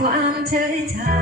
ความเฉยชา